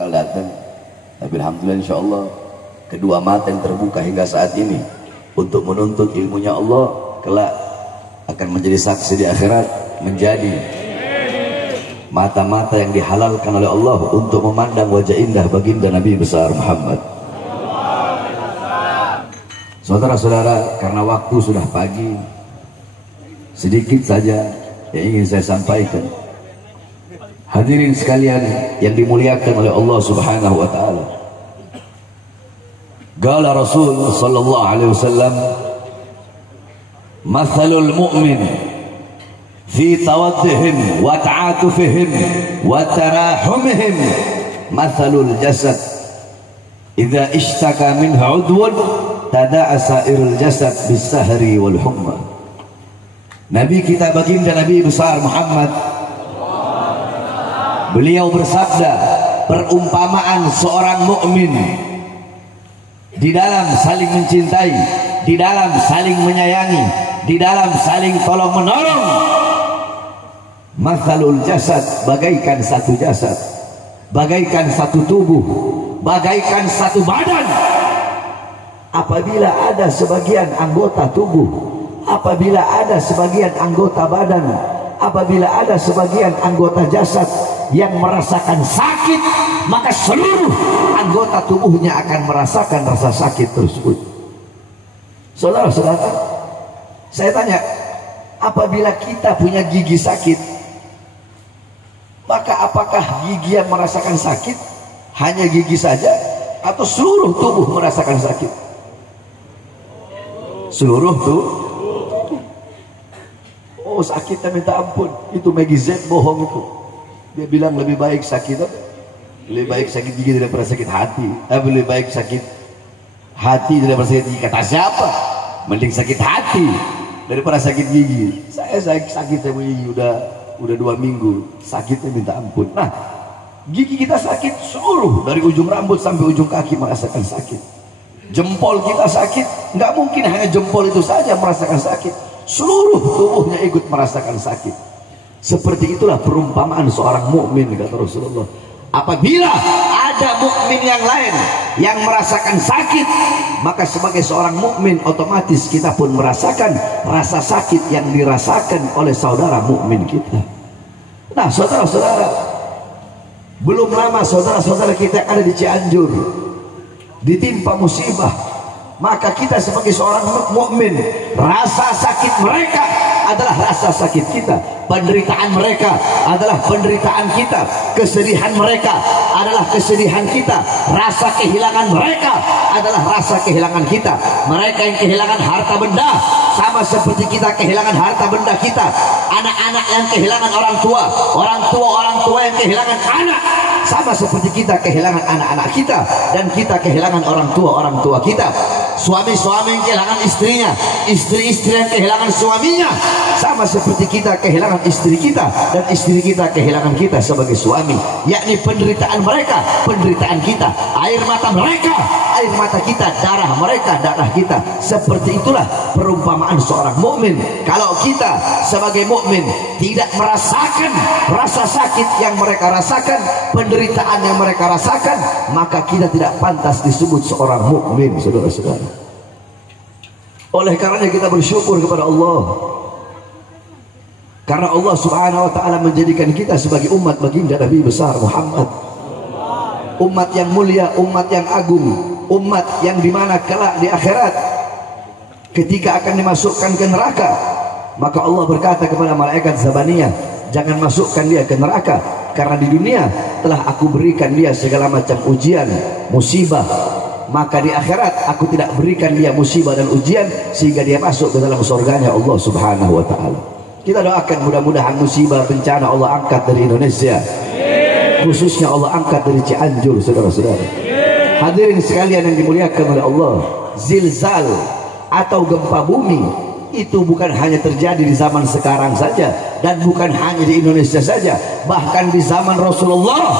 bakal datang. Tapi alhamdulillah insyaallah kedua mata yang terbuka hingga saat ini untuk menuntut ilmunya Allah, kelak akan menjadi saksi di akhirat, menjadi mata-mata yang dihalalkan oleh Allah untuk memandang wajah indah baginda Nabi besar Muhammad. Saudara-saudara, karena waktu sudah pagi, sedikit saja yang ingin saya sampaikan. Hadirin sekalian yang dimuliakan oleh Allah Subhanahu wa taala. Qala Rasul sallallahu alaihi wasallam, "Mathalul mu'min fi tawaddihim wa ta'atufihim wa tarahumihim mathalul jasad idza ishtaka minhu 'udwun tada'a sa'irul jasad bis-sahri wal humma." Nabi kita baginda Nabi besar Muhammad, beliau bersabda, perumpamaan seorang mukmin di dalam saling mencintai, di dalam saling menyayangi, di dalam saling tolong menolong, mathalul jasad, bagaikan satu jasad, bagaikan satu tubuh, bagaikan satu badan. Apabila ada sebagian anggota tubuh, apabila ada sebagian anggota badan, apabila ada sebagian anggota jasad yang merasakan sakit, maka seluruh anggota tubuhnya akan merasakan rasa sakit tersebut. Saudara-saudara, saya tanya, apabila kita punya gigi sakit, maka apakah gigi yang merasakan sakit hanya gigi saja atau seluruh tubuh merasakan sakit? Seluruh tubuh. Oh, sakitnya minta ampun, itu Maggie Z bohong itu. Dia bilang lebih baik sakit apa? Lebih baik sakit gigi daripada sakit hati. Lebih baik sakit hati daripada sakit gigi. Kata siapa? Mending sakit hati daripada sakit gigi. Saya sakit saya gigi udah 2 minggu, sakitnya minta ampun. Nah, gigi kita sakit seluruh dari ujung rambut sampai ujung kaki merasakan sakit. Jempol kita sakit, nggak mungkin hanya jempol itu saja merasakan sakit. Seluruh tubuhnya ikut merasakan sakit. Seperti itulah perumpamaan seorang mukmin, kata Rasulullah. Apabila ada mukmin yang lain yang merasakan sakit, maka sebagai seorang mukmin otomatis kita pun merasakan rasa sakit yang dirasakan oleh saudara mukmin kita. Nah, saudara-saudara, belum lama saudara-saudara kita yang ada di Cianjur ditimpa musibah, maka kita sebagai seorang mukmin, rasa sakit mereka adalah rasa sakit kita, penderitaan mereka adalah penderitaan kita, kesedihan mereka adalah kesedihan kita, rasa kehilangan mereka adalah rasa kehilangan kita. Mereka yang kehilangan harta benda sama seperti kita kehilangan harta benda kita. Anak-anak yang kehilangan orang tua yang kehilangan anak sama seperti kita kehilangan anak-anak kita, dan kita kehilangan orang tua kita. Suami-suami yang kehilangan istrinya, istri-istri yang kehilangan suaminya, sama seperti kita kehilangan istri kita, dan istri kita kehilangan kita sebagai suami. Yakni penderitaan mereka, penderitaan kita. Air mata mereka, air mata kita. Darah mereka, darah kita. Seperti itulah perumpamaan seorang mukmin. Kalau kita sebagai mukmin tidak merasakan rasa sakit yang mereka rasakan, penderitaan yang mereka rasakan, maka kita tidak pantas disebut seorang mukmin, saudara-saudara. Oleh karenanya kita bersyukur kepada Allah, karena Allah Subhanahu wa taala menjadikan kita sebagai umat baginda Nabi besar Muhammad, umat yang mulia, umat yang agung, umat yang dimana kelak di akhirat ketika akan dimasukkan ke neraka, maka Allah berkata kepada malaikat Zabaniyah, jangan masukkan dia ke neraka, karena di dunia telah aku berikan dia segala macam ujian, musibah, maka di akhirat aku tidak berikan dia musibah dan ujian sehingga dia masuk ke dalam surganya Allah Subhanahu wa taala. Kita doakan mudah-mudahan musibah bencana Allah angkat dari Indonesia, khususnya Allah angkat dari Cianjur, saudara-saudara. Hadirin sekalian yang dimuliakan oleh Allah, zilzal atau gempa bumi itu bukan hanya terjadi di zaman sekarang saja, dan bukan hanya di Indonesia saja, bahkan di zaman Rasulullah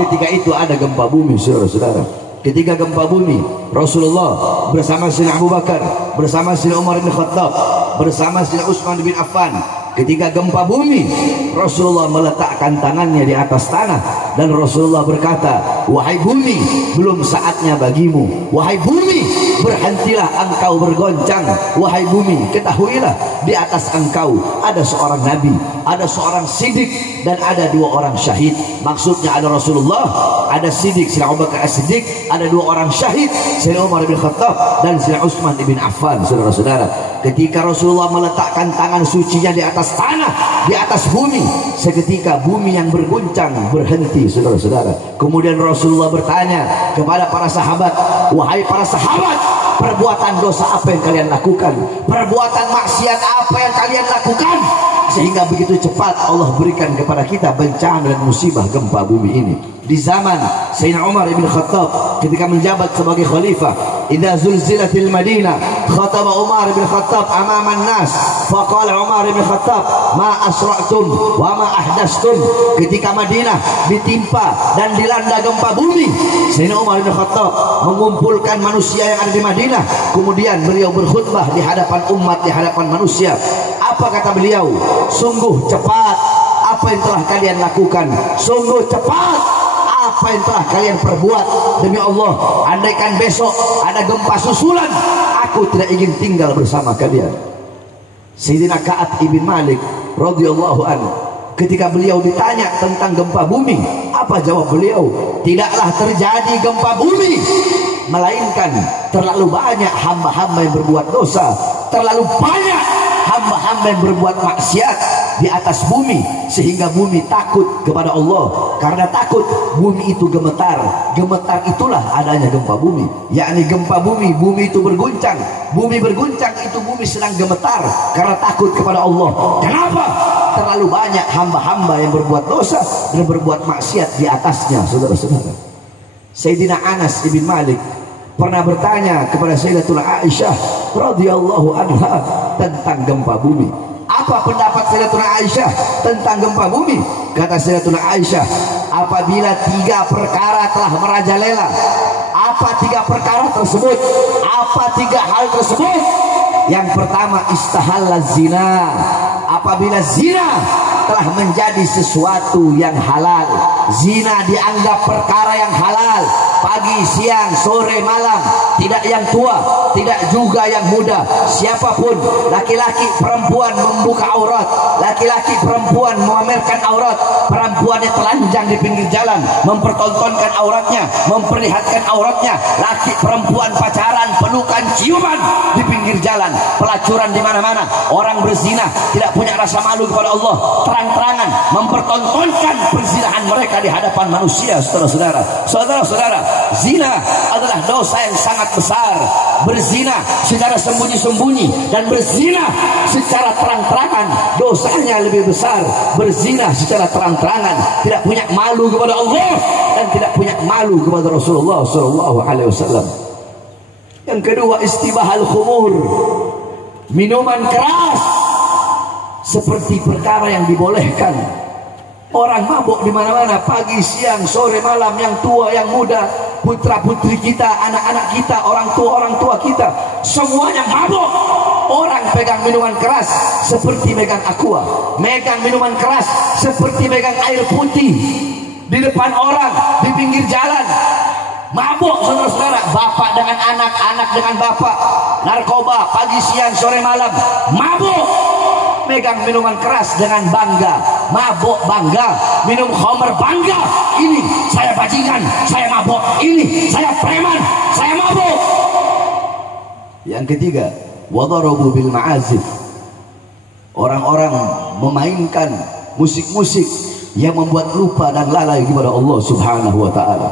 ketika itu ada gempa bumi, saudara-saudara. Ketika gempa bumi, Rasulullah bersama Sayyidina Abu Bakar, bersama Sayyidina Umar bin Khattab, bersama Sayyidina Utsman bin Affan, ketika gempa bumi, Rasulullah meletakkan tangannya di atas tanah dan Rasulullah berkata, wahai bumi, belum saatnya bagimu. Wahai bumi, berhentilah engkau bergoncang. Wahai bumi, ketahuilah di atas engkau ada seorang nabi, ada seorang siddiq, dan ada 2 orang syahid. Maksudnya ada Rasulullah, ada siddiq Sayyidina Abu Bakar As-Siddiq, ada 2 orang syahid Sayyidina Umar bin Khattab dan Sayyidina Utsman bin Affan. Saudara-saudara, ketika Rasulullah meletakkan tangan sucinya di atas tanah, di atas bumi, seketika bumi yang berguncang berhenti. Saudara-saudara, kemudian Rasulullah bertanya kepada para sahabat, wahai para sahabat, perbuatan dosa apa yang kalian lakukan? Perbuatan maksiat apa yang kalian lakukan? Sehingga begitu cepat Allah berikan kepada kita bencana dan musibah gempa bumi ini. Di zaman Sayyidina Umar bin Khattab ketika menjabat sebagai khalifah, idza zulzilatil Madinah khataba Umar bin Khattab amaman nas, faqala Umar bin Khattab ma asra'tum wa ma ahdastum. Ketika Madinah ditimpa dan dilanda gempa bumi, Sayyidina Umar bin Khattab mengumpulkan manusia yang ada di Madinah, kemudian beliau berkhutbah di hadapan umat, di hadapan manusia. Apa kata beliau? Sungguh cepat apa yang telah kalian lakukan, sungguh cepat apa yang telah kalian perbuat. Demi Allah, andaikan besok ada gempa susulan, aku tidak ingin tinggal bersama kalian. Sayyidina Ka'ab ibn Malik radhiyallahu anhu, ketika beliau ditanya tentang gempa bumi, apa jawab beliau? Tidaklah terjadi gempa bumi, melainkan terlalu banyak hamba-hamba yang berbuat dosa, terlalu banyak hamba-hamba yang berbuat maksiat di atas bumi, sehingga bumi takut kepada Allah. Karena takut, bumi itu gemetar. Gemetar itulah adanya gempa bumi, yakni gempa bumi, bumi itu berguncang. Bumi berguncang itu bumi sedang gemetar karena takut kepada Allah. Kenapa? Terlalu banyak hamba-hamba yang berbuat dosa dan berbuat maksiat di atasnya. Saudara-saudara, Sayyidina Anas ibn Malik pernah bertanya kepada Sayyidatuna Aisyah radhiyallahu anha tentang gempa bumi. Apa pendapat Sayyidatuna Aisyah tentang gempa bumi? Kata Sayyidatuna Aisyah, apabila 3 perkara telah merajalela. Apa 3 perkara tersebut? Apa 3 hal tersebut? Yang pertama, istahalla zina. Apabila zina telah menjadi sesuatu yang halal, zina dianggap perkara yang halal, pagi, siang, sore, malam, tidak yang tua, tidak juga yang muda, siapapun, laki-laki, perempuan membuka aurat, laki-laki, perempuan memamerkan aurat, perempuan yang telanjang di pinggir jalan mempertontonkan auratnya, memperlihatkan auratnya, laki perempuan pacaran, pelukan, ciuman di pinggir jalan, pelacuran di mana-mana, orang berzina tidak punya rasa malu kepada Allah, terang-terangan mempertontonkan perzinahan mereka di hadapan manusia. Saudara-saudara, zina adalah dosa yang sangat besar. Berzina secara sembunyi-sembunyi dan berzina secara terang-terangan dosanya lebih besar. Berzina secara terang-terangan, tidak punya malu kepada Allah dan tidak punya malu kepada Rasulullah SAW. Yang kedua, istibahal khumur, minuman keras seperti perkara yang dibolehkan. Orang mabuk di mana-mana, pagi, siang, sore, malam, yang tua, yang muda, putra-putri kita, anak-anak kita, orang tua kita, semuanya mabuk. Orang pegang minuman keras seperti megang aqua, megang minuman keras seperti megang air putih di depan orang, di pinggir jalan. Mabuk, saudara-saudara, bapak dengan anak, anak dengan bapak, narkoba, pagi, siang, sore, malam, mabuk. Megang minuman keras dengan bangga, mabuk bangga, minum khamr bangga, ini saya bajingan, saya mabuk, ini saya preman, saya mabuk. Yang ketiga, wadarabu bil ma'azif, orang-orang memainkan musik-musik yang membuat lupa dan lalai kepada Allah Subhanahu wa taala.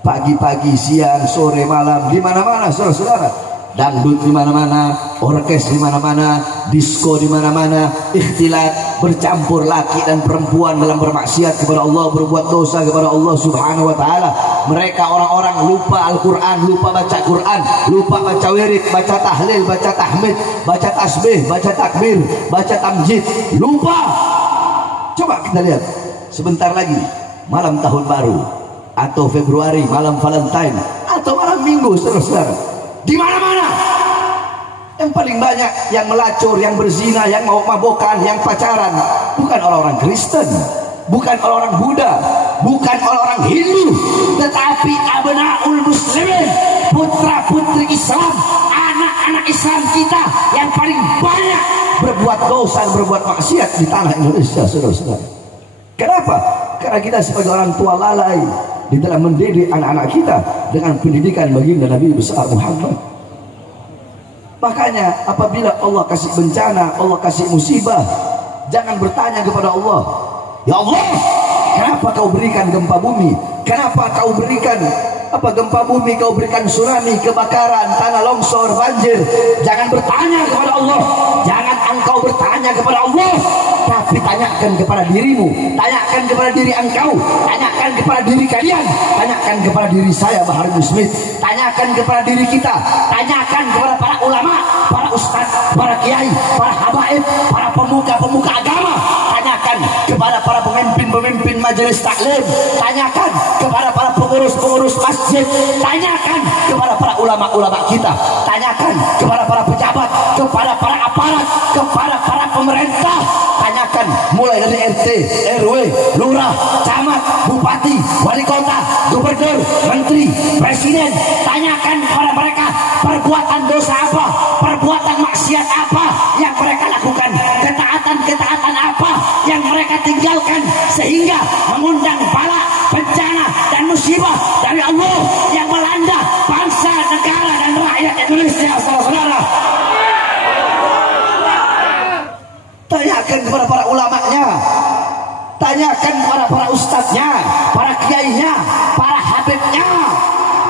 Pagi-pagi, siang, sore, malam, di mana-mana saudara-saudara. Dangdut di mana-mana, orkes di mana-mana, disco di mana-mana, ikhtilat, bercampur laki dan perempuan dalam bermaksiat kepada Allah, berbuat dosa kepada Allah Subhanahu wa taala. Mereka orang-orang lupa Al-Qur'an, lupa baca Quran, lupa baca wirid, baca tahlil, baca tahmid, baca tasbih, baca takbir, baca tamjid, lupa. Coba kita lihat sebentar lagi malam tahun baru, atau Februari, malam Valentine, atau malam Minggu, saudara-saudara. Di mana-mana yang paling banyak yang melacur, yang berzina, yang mabuk-mabukan, yang pacaran bukan orang-orang Kristen, bukan orang-orang Buddha, bukan orang-orang Hindu, tetapi putra-putri Islam, anak-anak Islam kita yang paling banyak berbuat dosa, berbuat maksiat di tanah Indonesia, saudara-saudara. Kenapa? Karena kita sebagai orang tua lalai di dalam mendidik anak-anak kita dengan pendidikan baginda Nabi besar Muhammad. Makanya apabila Allah kasih bencana, Allah kasih musibah, jangan bertanya kepada Allah, ya Allah, kenapa kau berikan gempa bumi? Kenapa kau berikan gempa bumi, kau berikan tsunami, kebakaran, tanah longsor, banjir? Jangan bertanya kepada Allah, jangan engkau bertanya kepada Allah, tapi tanyakan kepada dirimu, tanyakan kepada diri engkau, tanyakan kepada diri kalian, tanyakan kepada diri saya Bahar bin Smith, tanyakan kepada diri kita, tanyakan kepada para ulama, para ustaz, para kiai, para habaib, para pemuka-pemuka agama, tanyakan kepada para pemimpin-pemimpin majelis taklim, tanyakan kepada para pengurus-pengurus masjid, tanyakan kepada para ulama-ulama kita, tanyakan kepada para pejabat, kepada para aparat, kepada para pemerintah, tanyakan mulai dari RT, RW, lurah, camat, bupati, wali kota, gubernur, menteri, presiden, tanyakan kepada mereka perbuatan dosa apa, perbuatan maksiat apa yang mereka lakukan, ketaatan-ketaatan apa yang mereka tinggalkan sehingga mengundang bala, bencana dan musibah dari Allah yang melanda bangsa, negara dan rakyat Indonesia, saudara-saudara. Tanyakan kepada para ulamanya, tanyakan kepada para ustadznya, para kiainya, para habibnya.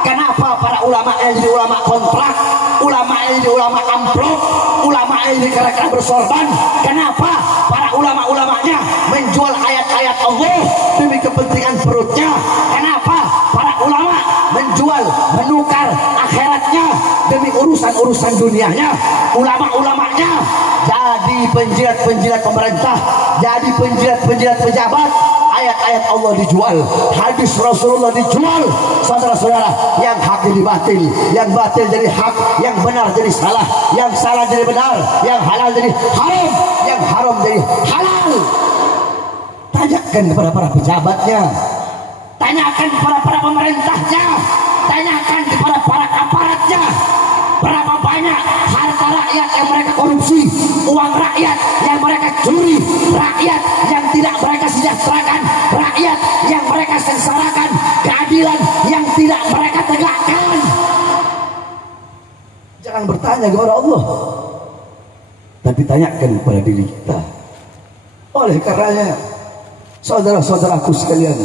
Kenapa para ulama yang jadi ulama kontrak, ulama yang jadi ulama amplop, ulama yang jadi kera-kera bersorban? Kenapa para ulama-ulamanya menjual ayat-ayat Allah demi kepentingan perutnya? Kenapa para ulama menjual, menukar akhiratnya demi urusan-urusan dunianya? Ulama-ulamanya jadi penjilat-penjilat pemerintah, jadi penjilat-penjilat pejabat. Ayat-ayat Allah dijual, hadis Rasulullah dijual, saudara-saudara. Yang hak jadi batil, yang batil jadi hak, yang benar jadi salah, yang salah jadi benar, yang halal jadi haram, yang haram jadi halal. Tanyakan kepada para pejabatnya, tanyakan kepada para pemerintahnya, tanyakan kepada para aparatnya, berapa banyak harta rakyat yang mereka korupsi, uang rakyat yang mereka curi, rakyat yang tidak mereka sejahterakan, rakyat yang mereka sengsarakan, keadilan yang tidak mereka tegakkan. Jangan bertanya kepada Allah, tapi tanyakan kepada diri kita. Oleh karenanya, saudara-saudaraku sekalian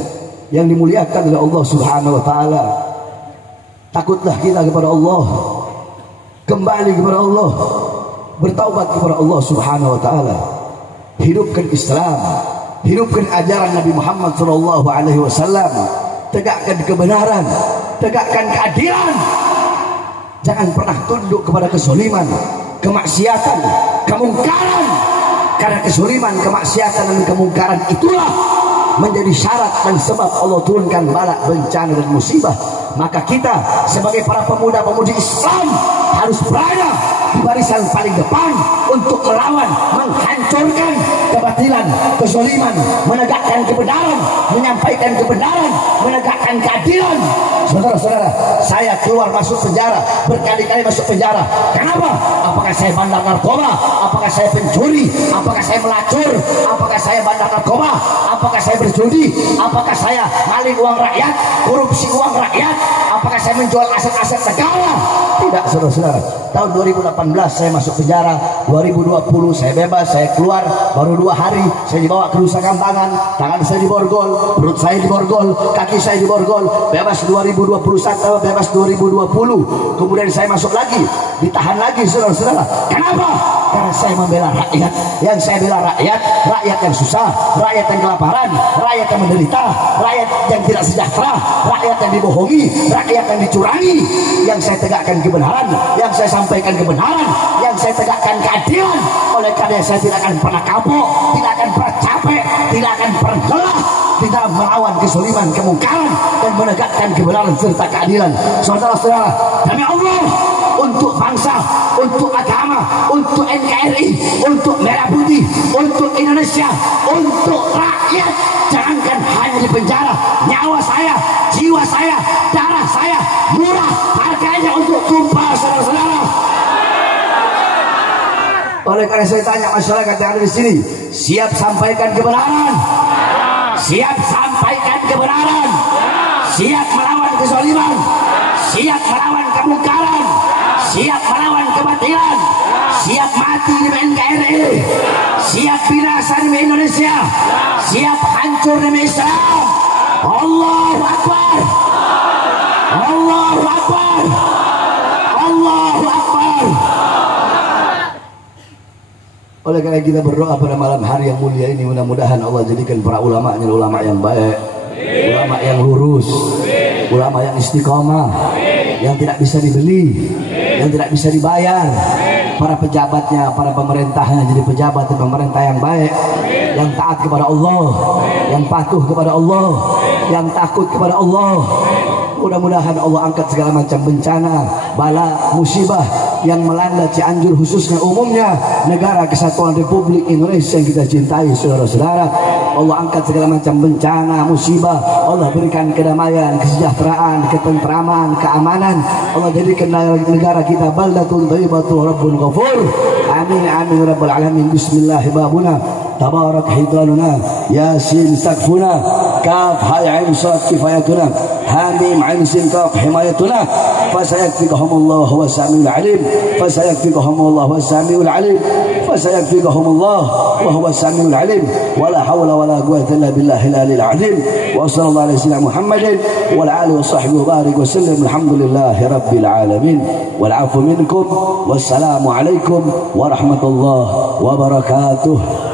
yang dimuliakan oleh Allah Subhanahu wa taala, takutlah kita kepada Allah, kembali kepada Allah, bertaubat kepada Allah Subhanahu wa taala, hidupkan Islam, hidupkan ajaran Nabi Muhammad sallallahu alaihi wasallam, tegakkan kebenaran, tegakkan keadilan. Jangan pernah tunduk kepada kezaliman, kemaksiatan, kemungkaran. Karena kezaliman, kemaksiatan dan kemungkaran itulah menjadi syarat dan sebab Allah turunkan bala, bencana dan musibah. Maka kita sebagai para pemuda-pemudi Islam harus berada di barisan paling depan untuk melawan, menghancurkan kebatilan, kezaliman, menegakkan kebenaran, menyampaikan kebenaran, menegakkan keadilan. Saudara-saudara, saya keluar masuk penjara, berkali-kali masuk penjara. Kenapa? Apakah saya bandar narkoba? Apakah saya pencuri? Apakah saya melacur? Apakah saya bandar narkoba? Apakah saya berjudi? Apakah saya maling uang rakyat, korupsi uang rakyat? Apakah saya menjual aset-aset negara? Tidak, saudara-saudara. Tahun 2018 saya masuk penjara, 2020 saya bebas, saya keluar baru 2 hari, saya dibawa ke Nusa Kambangan, tangan saya diborgol, perut saya diborgol, kaki saya diborgol, bebas 2021, bebas 2020. Kemudian saya masuk lagi, ditahan lagi, saudara-saudara. Kenapa? Karena saya membela rakyat. Yang saya bela rakyat, rakyat yang susah, rakyat yang kelaparan, rakyat yang menderita, rakyat yang tidak sejahtera, rakyat yang dibohongi, rakyat yang dicurangi. Yang saya tegakkan kebenaran, yang saya sampaikan kebenaran, yang saya tegakkan keadilan. Oleh karena saya tidak akan pernah kapok, tidak akan pernah capek, tidak akan pernah lelah di dalam melawan kezaliman, kemungkaran dan menegakkan kebenaran serta keadilan. Saudara-saudara, demi Allah, untuk bangsa, untuk agama, untuk NKRI, untuk Merah Putih, untuk Indonesia, untuk rakyat. Jangankan hanya di penjara, nyawa saya, jiwa saya, darah saya murah harganya untuk tumpah, saudara-saudara. Oleh karena saya tanya masyarakat yang ada di sini, siap sampaikan kebenaran? Siap sampaikan kebenaran? Siap melawan kezaliman? Siap melawan kemungkaran? Siap melawan kebatilan? Siap mati demi NKRI? Siap binasa demi Indonesia? Siap hancur demi Islam? Allahu Akbar! Allahu Akbar! Allahu Akbar! Oleh karena kita berdoa pada malam hari yang mulia ini, mudah-mudahan Allah jadikan para ulama-Nya ulama yang baik, ulama yang lurus, ulama yang istiqomah, yang tidak bisa dibeli, yang tidak bisa dibayar. Para pejabatnya, para pemerintahnya jadi pejabat dan pemerintah yang baik, yang taat kepada Allah, yang patuh kepada Allah, yang takut kepada Allah. Mudah-mudahan Allah angkat segala macam bencana, bala, musibah yang melanda Cianjur khususnya, umumnya negara kesatuan Republik Indonesia yang kita cintai, saudara-saudara. Allah angkat segala macam bencana, musibah. Allah berikan kedamaian, kesejahteraan, ketentraman, keamanan. Allah jadikan negara kita baldatun thayyibatun rabbun ghafur. Amin amin rabbal alamin. Bismillahirrahmanirrahim. Tabarak hidaluna, Yasin sakfuna, Kaf hay ain sad kifayatuna, Hamim ain sin kaf himayatuna. Fasayakfikahumullah wa samiul alim. Fasayakfikahumullah wa samiul alim. Fasayakfikahumullah wa huwa samiul alim. Wala hawla wala quwwata illa billahil aliyil azim. Wa sallallahu alaihi wasallam Muhammadin wa ala alihi wa sahbihi wa barik wa sallam. Alhamdulillahi rabbil alamin. Wal afu minkum. Wassalamu alaikum warahmatullahi wabarakatuh.